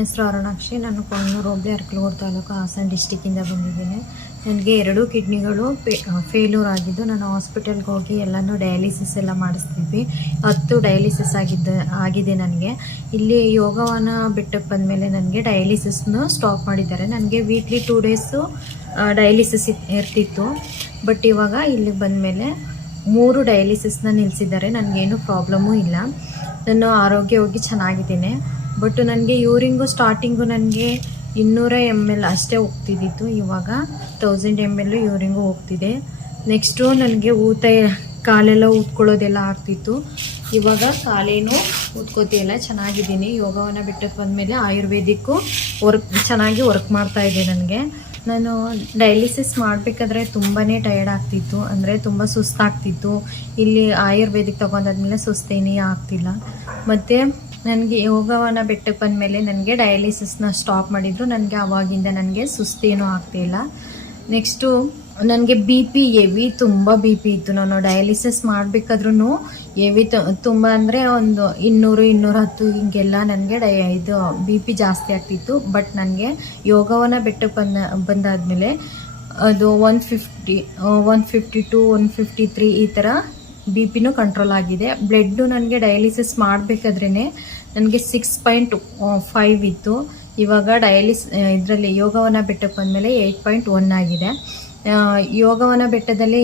ಹೆಸರು ಅರುಣಾಕ್ಷಿ. ನಾನು ಕೊಣ್ಣೂರು ಹೋಬಳಿ ಅರ್ಕಲೂರು ತಾಲೂಕು ಹಾಸನ ಡಿಸ್ಟಿಕ್ಕಿಂದ ಬಂದಿದ್ದೀನಿ. ನನಗೆ ಎರಡೂ ಕಿಡ್ನಿಗಳು ಫೇಲ್ಯೂರ್ ಆಗಿದ್ದು ನಾನು ಹಾಸ್ಪಿಟಲ್ಗೆ ಹೋಗಿ ಎಲ್ಲನೂ ಡಯಾಲಿಸಿಸ್ ಎಲ್ಲ ಮಾಡಿಸ್ತಿದ್ವಿ. ಹತ್ತು ಡಯಾಲಿಸಿಸ್ ಆಗಿದ್ದ, ಆಗಿದೆ ನನಗೆ. ಇಲ್ಲಿ ಯೋಗವನ್ನು ಬಿಟ್ಟಕ್ಕೆ ಬಂದಮೇಲೆ ನನಗೆ ಡಯಾಲಿಸಿಸ್ನು ಸ್ಟಾಪ್ ಮಾಡಿದ್ದಾರೆ. ನನಗೆ ವೀಕ್ಲಿ ಟೂ ಡೇಸು ಡಯಾಲಿಸಿಸ್ ಇರ್ತಿತ್ತು. ಬಟ್ ಇವಾಗ ಇಲ್ಲಿಗೆ ಬಂದಮೇಲೆ ಮೂರು ಡಯಾಲಿಸಿಸ್ನ ನಿಲ್ಲಿಸಿದ್ದಾರೆ. ನನಗೇನು ಪ್ರಾಬ್ಲಮ್ಮು ಇಲ್ಲ. ನಾನು ಆರೋಗ್ಯವಾಗಿ ಚೆನ್ನಾಗಿದ್ದೀನಿ. ಬಟ್ ನನಗೆ ಯೂರಿಂಗು ಸ್ಟಾರ್ಟಿಂಗು ನನಗೆ ಇನ್ನೂರ ಎಂ ಎಲ್ ಅಷ್ಟೇ ಹೋಗ್ತಿದ್ದಿತ್ತು. ಇವಾಗ ತೌಸಂಡ್ ಎಂ ಎಲ್ ಯೂರಿಂಗು ಹೋಗ್ತಿದೆ. ನೆಕ್ಸ್ಟು ನನಗೆ ಊತ ಕಾಲೆಲ್ಲ ಊದ್ಕೊಳ್ಳೋದೆಲ್ಲ ಆಗ್ತಿತ್ತು. ಇವಾಗ ಕಾಲೇನು ಊದ್ಕೋತಿಯಲ್ಲ ಚೆನ್ನಾಗಿದ್ದೀನಿ. ಯೋಗವನ್ನು ಬಿಟ್ಟಕ್ಕೆ ಬಂದಮೇಲೆ ಆಯುರ್ವೇದಿಕ್ಕು ವರ್ಕ್ ಚೆನ್ನಾಗಿ ವರ್ಕ್ ಮಾಡ್ತಾ ಇದೆ ನನಗೆ. ನಾನು ಡೈಲಿಸಿಸ್ ಮಾಡಬೇಕಾದ್ರೆ ತುಂಬಾ ಟಯರ್ಡ್ ಆಗ್ತಿತ್ತು. ಅಂದರೆ ತುಂಬ ಸುಸ್ತಾಗ್ತಿತ್ತು. ಇಲ್ಲಿ ಆಯುರ್ವೇದಿಕ್ ತೊಗೊಂಡಾದ್ಮೇಲೆ ಸುಸ್ತೇನೇ ಆಗ್ತಿಲ್ಲ. ಮತ್ತು ನನಗೆ ಯೋಗವನ ಬೆಟ್ಟಕ್ಕೆ ಬಂದಮೇಲೆ ನನಗೆ ಡಯಾಲಿಸಿಸ್ನ ಸ್ಟಾಪ್ ಮಾಡಿದ್ರು. ನನಗೆ ಆವಾಗಿಂದ ನನಗೆ ಸುಸ್ತೇನೂ ಆಗ್ತಿಲ್ಲ ನೆಕ್ಸ್ಟು ನನಗೆ ಬಿ ಪಿ ಎವಿ ತುಂಬ ಬಿ ಪಿ ಇತ್ತು. ನಾನು ಡಯಾಲಿಸಿಸ್ ಮಾಡಬೇಕಾದ್ರೂ ಎವಿ ತುಂಬ ಅಂದರೆ ಒಂದು ಇನ್ನೂರು ಇನ್ನೂರ ಹತ್ತು ಹಿಂಗೆಲ್ಲ ನನಗೆ ಡಯ ಇದು ಬಿ ಪಿ ಜಾಸ್ತಿ ಆಗ್ತಿತ್ತು. ಬಟ್ ನನಗೆ ಯೋಗವನ ಬೆಟ್ಟಕ್ಕೆ ಬಂದ, ಬಂದಾದಮೇಲೆ ಅದು one fifty one fifty two one fifty three ಈ ಥರ ಬಿ ಪಿನೂ ಕಂಟ್ರೋಲ್ ಆಗಿದೆ. ಬ್ಲಡ್ಡು ನನಗೆ ಡಯಾಲಿಸಿಸ್ ಮಾಡಬೇಕಾದ್ರೇ ನನಗೆ ಸಿಕ್ಸ್ ಪಾಯಿಂಟ್ ಫೈವ್ ಇತ್ತು. ಇವಾಗ ಡಯಾಲಿಸ್ ಇದರಲ್ಲಿ ಯೋಗವನ ಬೆಟ್ಟಕ್ಕೆ ಬಂದಮೇಲೆ ಏಯ್ಟ್ ಪಾಯಿಂಟ್ ಒನ್ ಆಗಿದೆ. ಯೋಗವನ ಬೆಟ್ಟದಲ್ಲಿ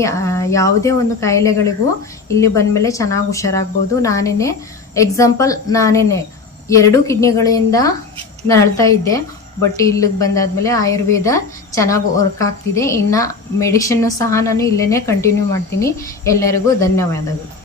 ಯಾವುದೇ ಒಂದು ಕಾಯಿಲೆಗಳಿಗೂ ಇಲ್ಲಿ ಬಂದಮೇಲೆ ಚೆನ್ನಾಗಿ ಹುಷಾರಾಗ್ಬೋದು. ನಾನೇ ಎಕ್ಸಾಂಪಲ್ ನಾನೇ ಎರಡು ಕಿಡ್ನಿಗಳಿಂದ ನರಳ್ತಾ ಇದ್ದೆ. ಬಟ್ ಇಲ್ಲಿಗೆ ಬಂದಾದಮೇಲೆ ಆಯುರ್ವೇದ ಚೆನ್ನಾಗಿ ವರ್ಕ್ ಆಗ್ತಿದೆ. ಇನ್ನು ಮೆಡಿಷನ್ನು ಸಹ ನಾನು ಇಲ್ಲೇ ಕಂಟಿನ್ಯೂ ಮಾಡ್ತೀನಿ. ಎಲ್ಲರಿಗೂ ಧನ್ಯವಾದಗಳು.